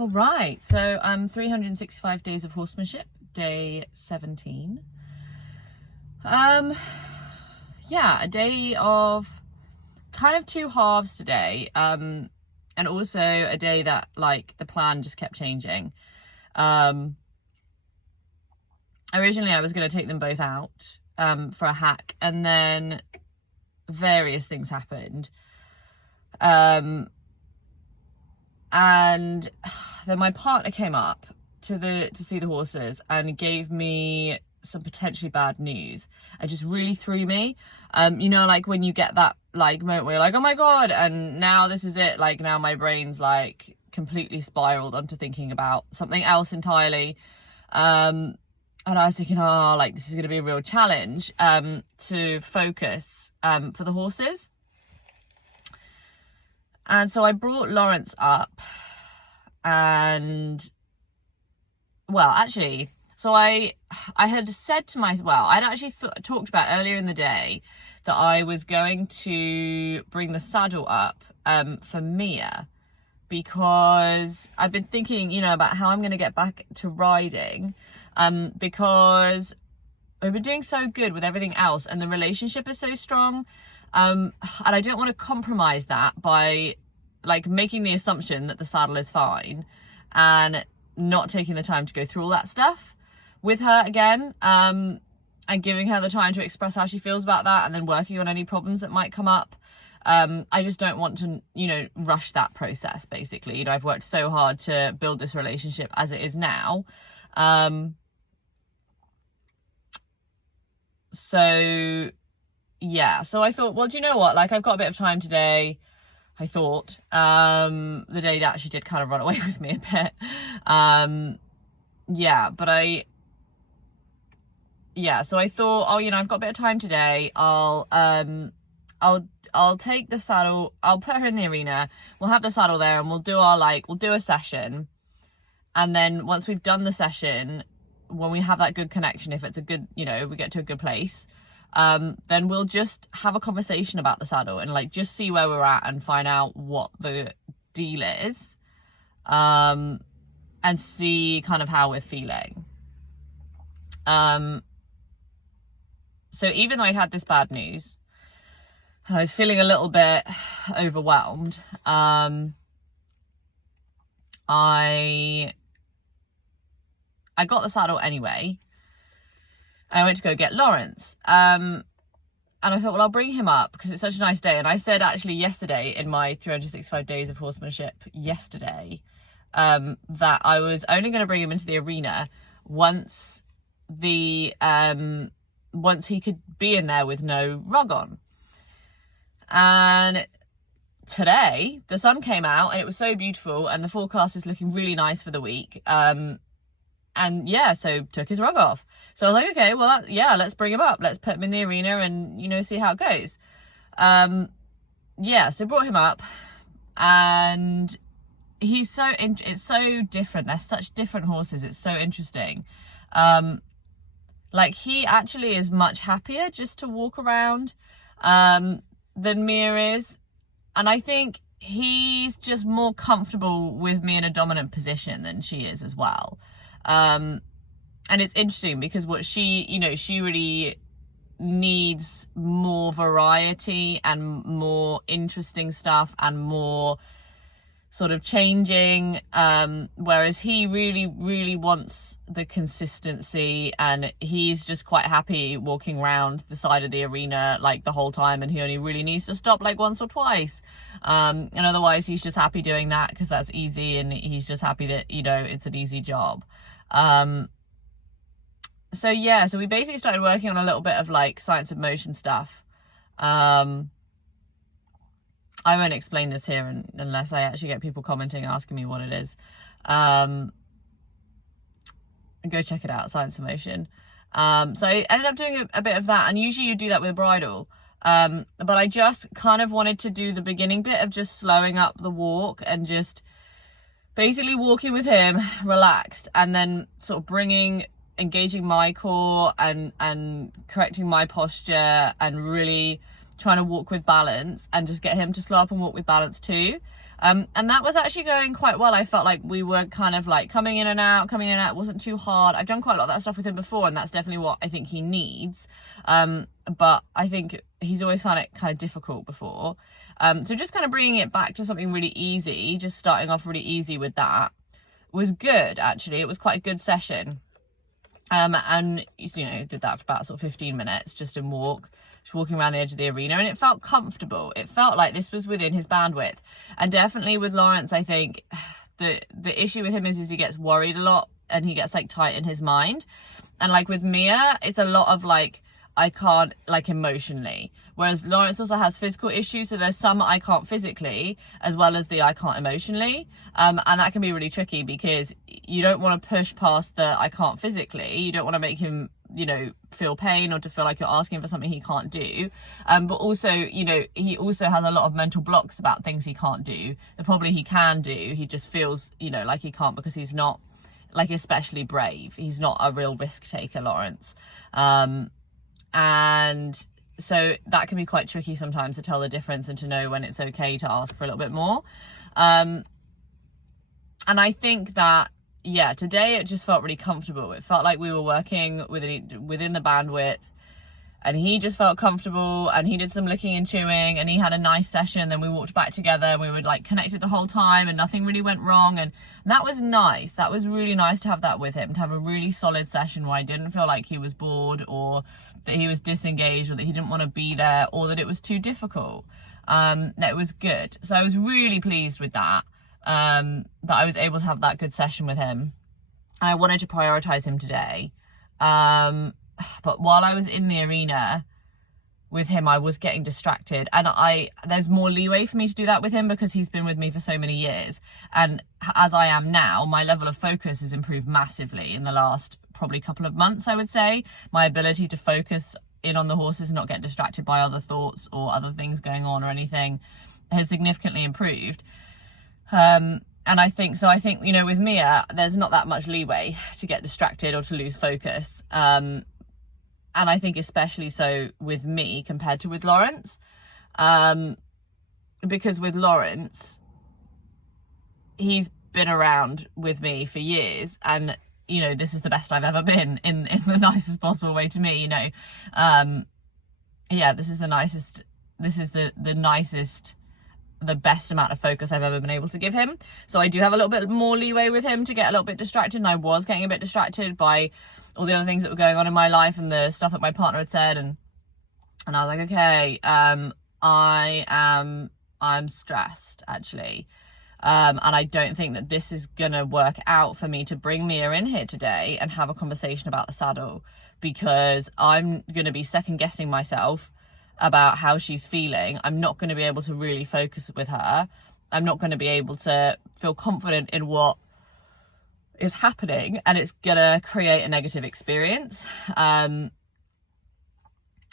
All right, so 365 days of horsemanship, day 17. Yeah, a day of kind of two halves today, and also a day that like the plan just kept changing. Originally I was going to take them both out for a hack, and then various things happened. And then my partner came up to see the horses and gave me some potentially bad news. It just really threw me. You know, like when you get that like moment where you're like, oh my god, and now this is it. Like now my brain's like completely spiraled onto thinking about something else entirely. And I was thinking, oh, like this is going to be a real challenge to focus for the horses. And so I brought Lawrence up, and well, actually, so I had said to myself, well, I'd actually talked about earlier in the day that I was going to bring the saddle up for Mia, because I've been thinking, you know, about how I'm going to get back to riding, because we've been doing so good with everything else and the relationship is so strong. And I don't want to compromise that by like making the assumption that the saddle is fine and not taking the time to go through all that stuff with her again, and giving her the time to express how she feels about that, and then working on any problems that might come up. I just don't want to, you know, rush that process, basically. You know, I've worked so hard to build this relationship as it is now. So yeah, so I thought, well, do you know what, like I've got a bit of time today. I thought the day that actually did kind of run away with me a bit. So I thought, oh, you know, I've got a bit of time today. I'll take the saddle, I'll put her in the arena, we'll have the saddle there, and we'll do a session. And then once we've done the session, when we have that good connection, if it's a good, you know, we get to a good place, then we'll just have a conversation about the saddle and like just see where we're at and find out what the deal is, and see kind of how we're feeling. So even though I had this bad news and I was feeling a little bit overwhelmed, I got the saddle anyway. I went to go get Lawrence. And I thought, well, I'll bring him up because it's such a nice day. And I said actually yesterday in my 365 days of horsemanship yesterday, that I was only going to bring him into the arena once he could be in there with no rug on. And today the sun came out and it was so beautiful, and the forecast is looking really nice for the week. And yeah, so took his rug off. So I was like, okay, well, yeah, let's bring him up. Let's put him in the arena and, you know, see how it goes. Yeah, so brought him up, and he's it's so different. They're such different horses. It's so interesting. Like he actually is much happier just to walk around, than Mia is. And I think he's just more comfortable with me in a dominant position than she is as well. And it's interesting because what she, you know, she really needs more variety and more interesting stuff and more sort of changing, whereas he really wants the consistency, and he's just quite happy walking around the side of the arena like the whole time, and he only really needs to stop like once or twice, and otherwise he's just happy doing that because that's easy, and he's just happy that, you know, it's an easy job. So yeah, so we basically started working on a little bit of like science of motion stuff. I won't explain this here unless I actually get people commenting, asking me what it is. Go check it out, Science of Motion. So I ended up doing a bit of that, and usually you do that with a bridle. But I just kind of wanted to do the beginning bit of just slowing up the walk and just basically walking with him relaxed, and then sort of engaging my core and correcting my posture and really trying to walk with balance, and just get him to slow up and walk with balance too. And that was actually going quite well. I felt like we were kind of like coming in and out. It wasn't too hard. I've done quite a lot of that stuff with him before, and that's definitely what I think he needs. But I think he's always found it kind of difficult before. So just kind of bringing it back to something really easy, just starting off really easy with that, was good, actually. It was quite a good session. And, you know, did that for about sort of 15 minutes, just walking around the edge of the arena, and it felt comfortable. It felt like this was within his bandwidth. And definitely with Lawrence, I think the issue with him is he gets worried a lot, and he gets like tight in his mind. And like with Mia, it's a lot of like, I can't, like, emotionally, whereas Lawrence also has physical issues. So there's some I can't physically as well as the I can't emotionally, and that can be really tricky, because you don't want to push past the I can't physically. You don't want to make him, you know, feel pain or to feel like you're asking for something he can't do, but also, you know, he also has a lot of mental blocks about things he can't do that probably he can do. He just feels, you know, like he can't because he's not like especially brave. He's not a real risk taker, Lawrence. And so that can be quite tricky sometimes to tell the difference and to know when it's okay to ask for a little bit more. And I think that, yeah, today it just felt really comfortable. It felt like we were working within the bandwidth, and he just felt comfortable, and he did some licking and chewing, and he had a nice session. Then we walked back together, and we were like connected the whole time, and nothing really went wrong. And that was nice. That was really nice to have that with him, to have a really solid session where I didn't feel like he was bored, or that he was disengaged, or that he didn't want to be there, or that it was too difficult. That was good. So I was really pleased with that, that I was able to have that good session with him. I wanted to prioritize him today. But while I was in the arena with him, I was getting distracted, and there's more leeway for me to do that with him because he's been with me for so many years. And as I am now, my level of focus has improved massively in the last probably couple of months, I would say. My ability to focus in on the horses and not get distracted by other thoughts or other things going on or anything has significantly improved. And I think, you know, with Mia, there's not that much leeway to get distracted or to lose focus. And I think especially so with me compared to with Lawrence, because with Lawrence, he's been around with me for years, and, you know, this is the best I've ever been in the nicest possible way to me, you know. Yeah, this is the nicest, the best amount of focus I've ever been able to give him. So I do have a little bit more leeway with him to get a little bit distracted, and I was getting a bit distracted by all the other things that were going on in my life and the stuff that my partner had said, and I was like, okay, I'm stressed, actually, and I don't think that this is gonna work out for me to bring Mia in here today and have a conversation about the saddle, because I'm gonna be second guessing myself about how she's feeling. I'm not going to be able to really focus with her. I'm not going to be able to feel confident in what is happening, and it's going to create a negative experience. And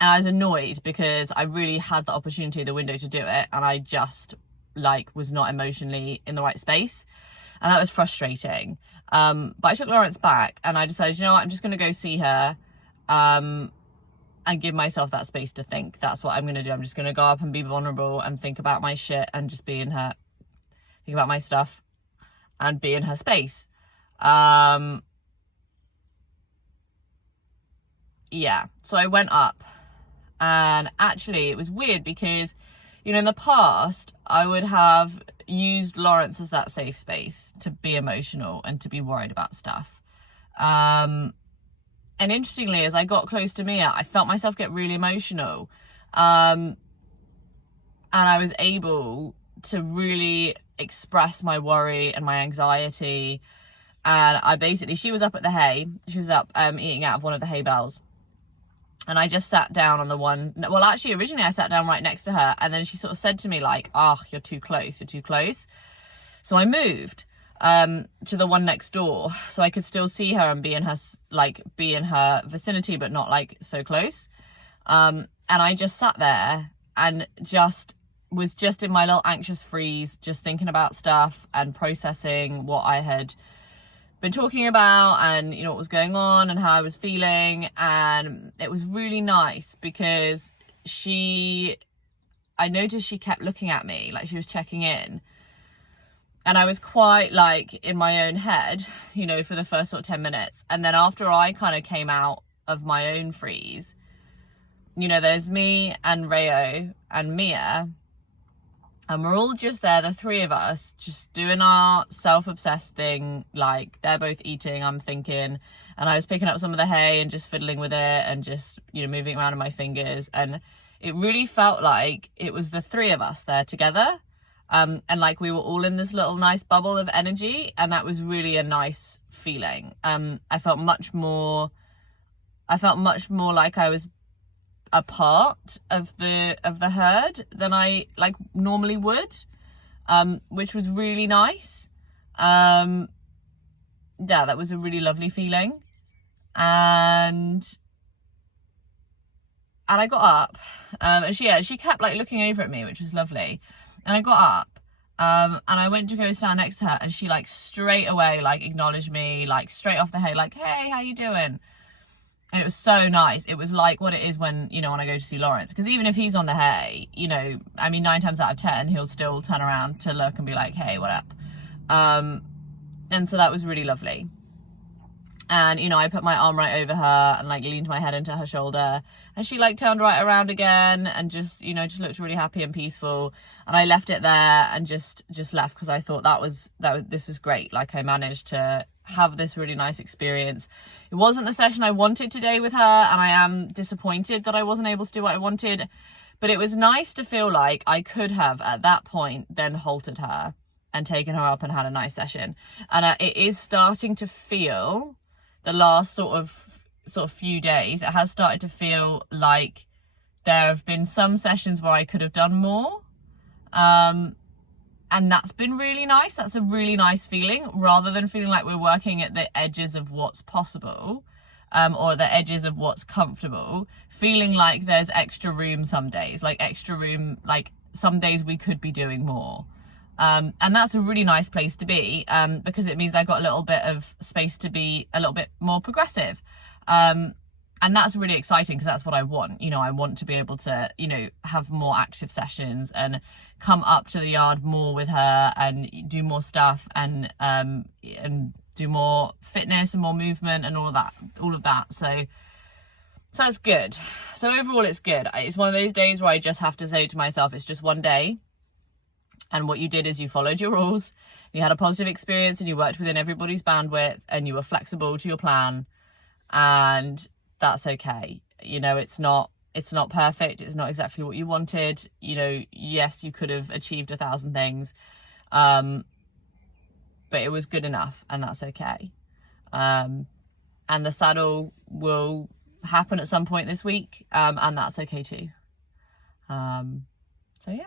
I was annoyed because I really had the opportunity, the window to do it, and I just like was not emotionally in the right space, and that was frustrating. But I took Lawrence back, and I decided, you know what, I'm just going to go see her, and give myself that space to think. That's what I'm going to do. I'm just going to go up and be vulnerable and think about my shit and just be in her, think about my stuff and be in her space. Yeah, so I went up, and actually it was weird because, you know, in the past I would have used Lawrence as that safe space to be emotional and to be worried about stuff. And interestingly, as I got close to Mia, I felt myself get really emotional. And I was able to really express my worry and my anxiety. And I basically, she was up at the hay. She was up eating out of one of the hay bales. And I just sat down on the one, well, actually, originally I sat down right next to her. And then she sort of said to me like, oh, you're too close, you're too close. So I moved to the one next door, so I could still see her and be in her vicinity, but not like so close. And I just sat there and was in my little anxious freeze, just thinking about stuff and processing what I had been talking about, and, you know, what was going on and how I was feeling. And it was really nice because I noticed she kept looking at me like she was checking in. and I was quite like in my own head, you know, for the first sort of 10 minutes. And then after I kind of came out of my own freeze, you know, there's me and Rayo and Mia, and we're all just there, the three of us, just doing our self-obsessed thing. Like, they're both eating, I'm thinking, and I was picking up some of the hay and just fiddling with it and just, you know, moving around in my fingers. And it really felt like it was the three of us there together. And like we were all in this little nice bubble of energy, and that was really a nice feeling. I felt much more like I was a part of the herd than I like normally would, which was really nice. Yeah, that was a really lovely feeling. And I got up, and she kept like looking over at me, which was lovely. And I got up, and I went to go stand next to her, and she like straight away like acknowledged me, like straight off the hay, like, hey, how you doing? And it was so nice. It was like what it is when, you know, when I go to see Lawrence, because even if he's on the hay, you know, I mean, 9 times out of 10 he'll still turn around to look and be like, hey, what up? And so that was really lovely. And, you know, I put my arm right over her and like leaned my head into her shoulder, and she like turned right around again and just, you know, just looked really happy and peaceful. And I left it there and just left, because I thought this was great. Like, I managed to have this really nice experience. It wasn't the session I wanted today with her, and I am disappointed that I wasn't able to do what I wanted, but it was nice to feel like I could have at that point then halted her and taken her up and had a nice session. And it is starting to feel, the last sort of few days, it has started to feel like there have been some sessions where I could have done more, and that's been really nice. That's a really nice feeling, rather than feeling like we're working at the edges of what's possible, or the edges of what's comfortable. Feeling like there's extra room some days, like some days we could be doing more. And that's a really nice place to be, because it means I've got a little bit of space to be a little bit more progressive. And that's really exciting, because that's what I want. You know, I want to be able to, you know, have more active sessions and come up to the yard more with her and do more stuff, and do more fitness and more movement and all of that. So it's good. So overall, it's good. It's one of those days where I just have to say to myself, it's just one day. And what you did is you followed your rules, you had a positive experience, and you worked within everybody's bandwidth, and you were flexible to your plan, and that's okay. You know, it's not perfect. It's not exactly what you wanted. You know, yes, you could have achieved 1,000 things, but it was good enough, and that's okay. And the saddle will happen at some point this week, and that's okay too. So yeah.